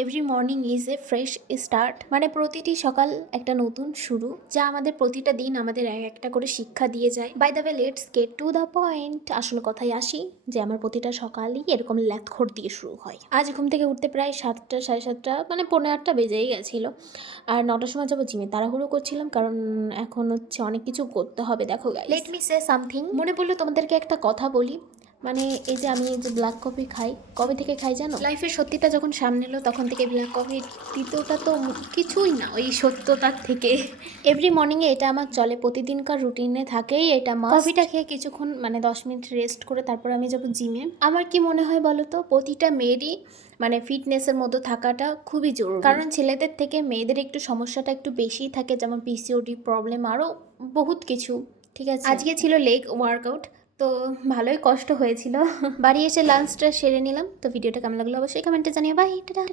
Every morning is a fresh start, মানে প্রতিটি সকাল একটা নতুন শুরু, যা আমাদের প্রতিটা দিন আমাদের এক একটা করে শিক্ষা দিয়ে যায়। By the way, let's get to the point. আসল কথায় আসি যে আমার প্রতিটা সকালই এরকম ল্যাথখোর দিয়ে শুরু হয়। আজ ঘুম থেকে উঠতে প্রায় 7টা, সাড়ে 7টা, মানে 7:45 বেজেই গেছিলো। আর 9টার সময় যাবো জিমে, তাড়াহুড়ো করছিলাম কারণ এখন হচ্ছে অনেক কিছু করতে হবে। দেখো guys, let me say something. মনে পড়লো তোমাদেরকে একটা কথা বলি। মানে এই যে আমি যে ব্ল্যাক কফি খাই, কবে থেকে খাই জানো? লাইফের সত্যিটা যখন সামনে এলো তখন থেকে। ব্ল্যাক কফির দ্বিতীয়টা তো কিছুই না ওই সত্যতার থেকে। এভরি মর্নিংয়ে এটা আমার চলে, প্রতিদিনকার রুটিনে থাকেই এটা। কফিটা খেয়ে কিছুক্ষণ মানে 10 মিনিট রেস্ট করে তারপর আমি যাবো জিমে। আমার কি মনে হয় বলো তো, প্রতিটা মেয়েরই মানে ফিটনেসের মধ্যে থাকাটা খুবই জরুরি। কারণ ছেলেদের থেকে মেয়েদের একটু সমস্যাটা একটু বেশিই থাকে, যেমন পিসিওডি প্রবলেম, আরও বহুত কিছু। ঠিক আছে, আজকে ছিল লেগ ওয়ার্কআউট, তো ভালোই কষ্ট হয়েছিল। বাড়ি এসে লাঞ্চটা সেরে নিলাম। তো ভিডিওটা কেমন লাগলো অবশ্যই কমেন্টে জানিয়ে। Bye, tata.